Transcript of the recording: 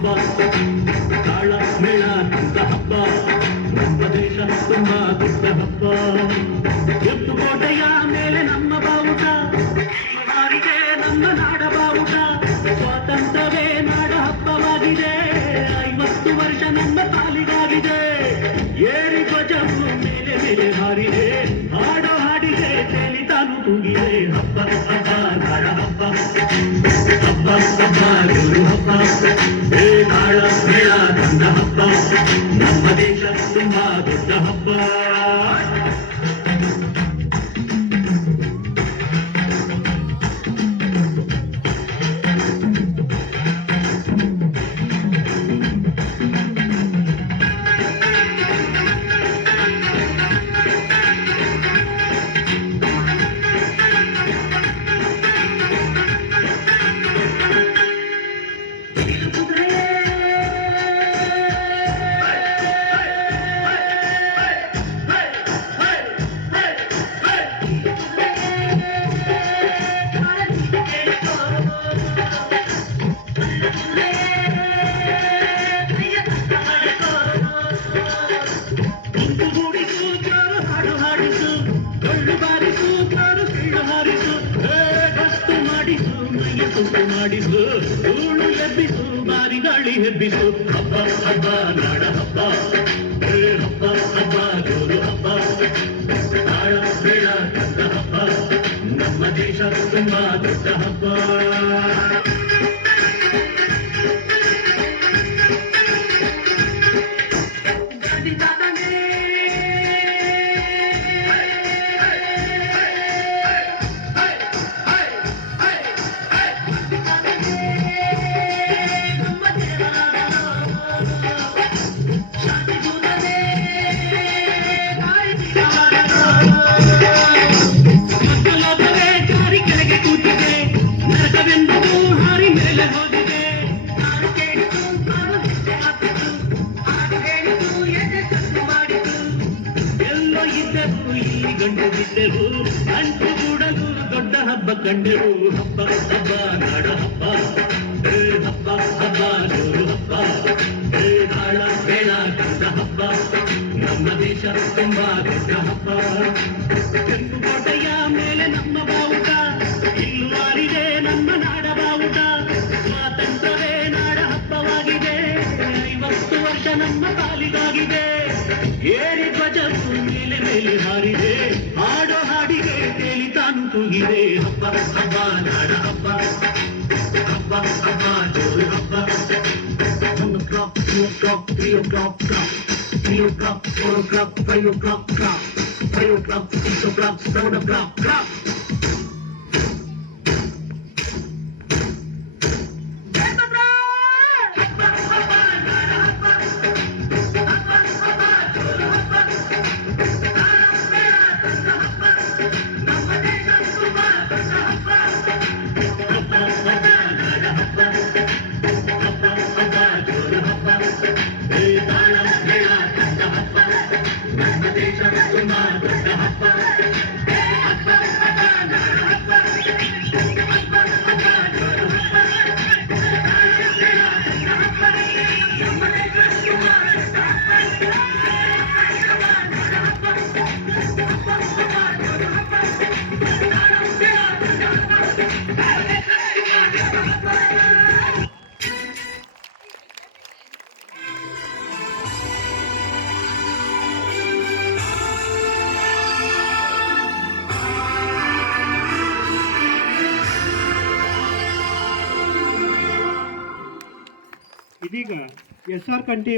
ಹಬ್ಬ ತಾಳ ಮೇಳ ಅಂತ ಹಬ್ಬ ನಮ್ಮ ದೇಶ ತುಂಬಾ ದೊಡ್ಡ ಹಬ್ಬ ಎತ್ತು ಕೋಟೆಯ ಮೇಲೆ ನಮ್ಮ ಬಾವುಟ ಹಾರಿಗೆ ನಮ್ಮ ನಾಡ ಬಾವುಟ ಸ್ವಾತಂತ್ರ್ಯವೇ ನಾಡ ಹಬ್ಬವಾಗಿದೆ 50 ವರ್ಷ ನಮ್ಮ ಪಾಲಿಗಾಗಿದೆ ಏರಿ ಧ್ವಜವು ಮೇಲೆ ಮೇಲೆ ಹಾರಿದೆ ಹಾಡೋ ಹಾಡಿಗೆ ತೇಲಿ ತಾನು ತೂಗಿದೆ ಹಬ್ಬ ಹಬ್ಬ ನಾಡ ಹಬ್ಬ ಹಬ್ಬ ಹಬ್ಬ ಜೋರು ಹಬ್ಬ ಏ ನಾಳ ಮೇಳ ತಂದ ಹಬ್ಬ ನಮ್ಮ ದೇಶ ತುಂಬಾ ದೊಡ್ಡ ಹಬ್ಬ ಮಾಡಿಸು ಧೂಳು ಎಬ್ಬಿಸು ಬಾರಿ ಗಾಳಿ ಎಬ್ಬಿಸು ಹಬ್ಬ ಹಬ್ಬ ನಾಡ ಹಬ್ಬ ಹಬ್ಬ ಹಬ್ಬ ಜೋರು ಹಬ್ಬ ತಾಳ ಮೇಳ ತಂದ ಹಬ್ಬ ನಮ್ಮ ದೇಶ ತುಂಬಾ ದೊಡ್ಡ ಹಬ್ಬ ಗಂಡು ಬಿದ್ದೆವು ಅಂಟು ಕೂಡಲು ದೊಡ್ಡ ಹಬ್ಬ ಕಂಡೆವು ಹಬ್ಬ ಹಬ್ಬ ನಾಡ ಹಬ್ಬ ಹಬ್ಬ ಹಬ್ಬ ಜೋರು ಹಬ್ಬ ನಾಳ ಮೇಳ ಕಂಡ ಹಬ್ಬ ನಮ್ಮ ದೇಶ ತುಂಬಾ ದೊಡ್ಡ ಹಬ್ಬ ಕೆಂಪು ಕೋಟೆಯ ಮೇಲೆ ನಮ್ಮ ಬಾವುಟ ಇಲ್ಲು ಮಾರಿದೆ ನಮ್ಮ ನಾಡ ಬಾವುಟ ಸ್ವಾತಂತ್ರ್ಯವೇ ನಾಡ ಹಬ್ಬವಾಗಿದೆ 50 ವರ್ಷ ನಮ್ಮ ಪಾಲಿಗಾಗಿದೆ ಏರಿ ಧ್ವಜವು ಮೇಲೆ ಮೇಲೆ ಹಾರಿದೆ ಹಾಡೋ ಹಾಡಿಗೆ ಕೇಳಿ ತಾನು ತೂಗಿದೆ ಹಬ್ಬ ಹಬ್ಬ ನಾಡ ಹಬ್ಬ ಹಬ್ಬ ಹಬ್ಬ ಜೋರು ಹಬ್ಬ 1 o'clock 2 o'clock 3 o'clock 3 o'clock 4 o'clock 5 o'clock 5 o'clock 6 o'clock 7 o'clock ಇದೀಗ SR ಕಂಠಿ